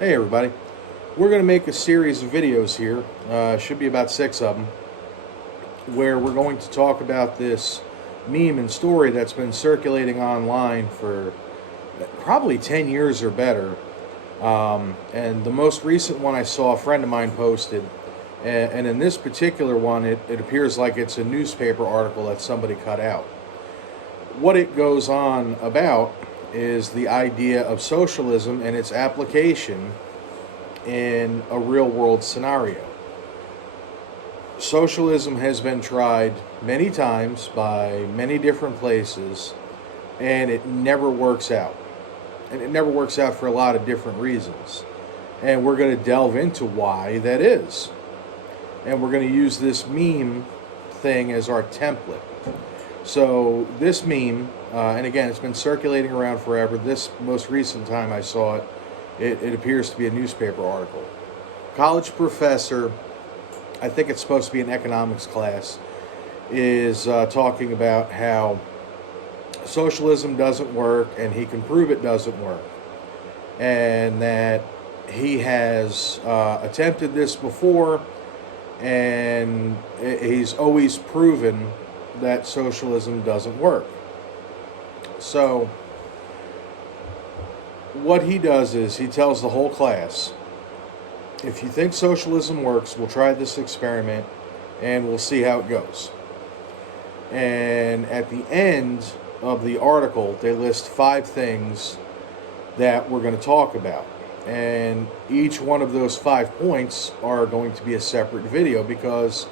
Hey everybody, we're going to make a series of videos here, should be about 6 of them, where we're going to talk about this meme and story that's been circulating online for probably 10 years or better. And the most recent one I saw, a friend of mine posted, and in this particular one it appears like it's a newspaper article that somebody cut out. What it goes on about is the idea of socialism and its application in a real world scenario. Socialism has been tried many times by many different places, and it never works out. And it never works out for a lot of different reasons. And we're going to delve into why that is. And we're going to use this meme thing as our template. So this meme, and again, it's been circulating around forever. This most recent time I saw it, it appears to be a newspaper article. College professor, I think it's supposed to be an economics class, is talking about how socialism doesn't work and he can prove it doesn't work. And that he has attempted this before and he's always proven that socialism doesn't work. So what he does is he tells the whole class, if you think socialism works, we'll try this experiment and we'll see how it goes. And at the end of the article, they list 5 things that we're going to talk about. And each one of those 5 points are going to be a separate video, because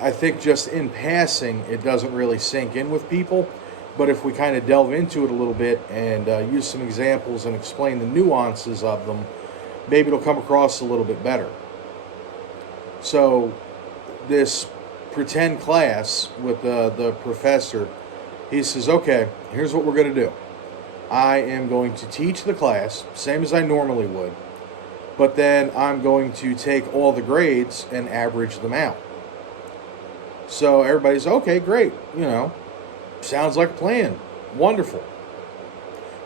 I think just in passing, it doesn't really sink in with people. But if we kind of delve into it a little bit and use some examples and explain the nuances of them, maybe it'll come across a little bit better. So this pretend class with the professor, he says, okay, here's what we're going to do. I am going to teach the class, same as I normally would, but then I'm going to take all the grades and average them out. So everybody's, okay, great, sounds like a plan. Wonderful.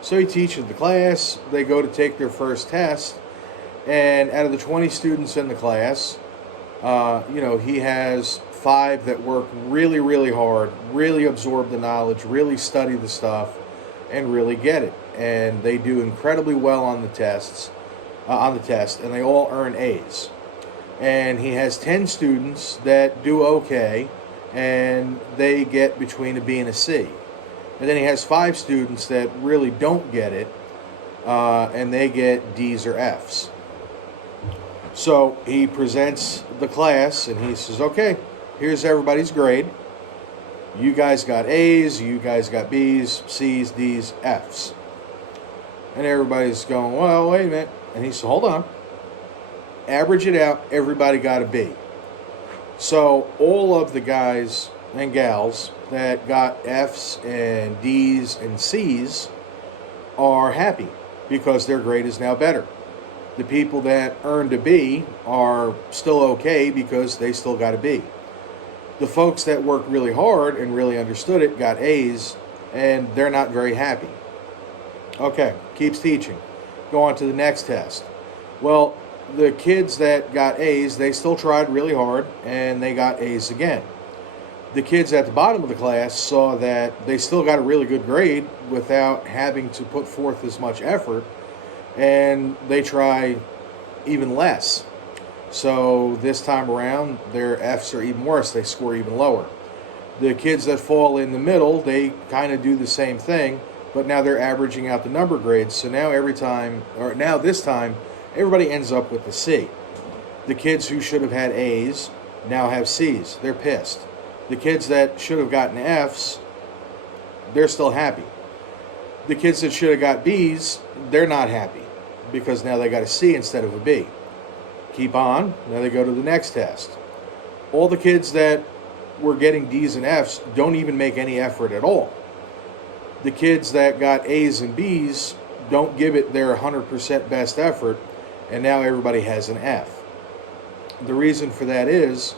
So he teaches the class, they go to take their first test, and out of the 20 students in the class, he has 5 that work really, really hard, really absorb the knowledge, really study the stuff, and really get it. And they do incredibly well on the test, and they all earn A's. And he has 10 students that do okay, and they get between a B and a C. And then he has 5 students that really don't get it, and they get D's or F's. So he presents the class, and he says, okay, here's everybody's grade. You guys got A's, you guys got B's, C's, D's, F's. And everybody's going, well, wait a minute. And he said, hold on. Average it out, everybody got a B. So all of the guys and gals that got F's and D's and C's are happy because their grade is now better. The people that earned a B are still okay because they still got a B. The folks that worked really hard and really understood it got A's, and they're not very happy. Okay, keeps teaching. Go on to the next test. Well, the kids that got A's, they still tried really hard, and they got A's again. The kids at the bottom of the class saw that they still got a really good grade without having to put forth as much effort, and they try even less. So this time around, their F's are even worse. They score even lower. The kids that fall in the middle, they kind of do the same thing, but now they're averaging out the number grades. So now this time, everybody ends up with a C. The kids who should have had A's now have C's. They're pissed. The kids that should have gotten F's, they're still happy. The kids that should have got B's, they're not happy because now they got a C instead of a B. Keep on. Now they go to the next test. All the kids that were getting D's and F's don't even make any effort at all. The kids that got A's and B's don't give it their 100% best effort, and now everybody has an F. The reason for that is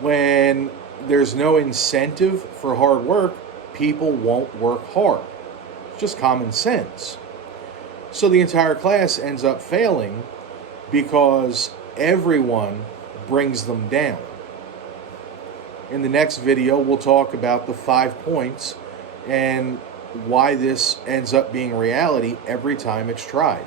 when there's no incentive for hard work, people won't work hard. It's just common sense. So the entire class ends up failing because everyone brings them down. In the next video, we'll talk about the 5 points and why this ends up being reality every time it's tried.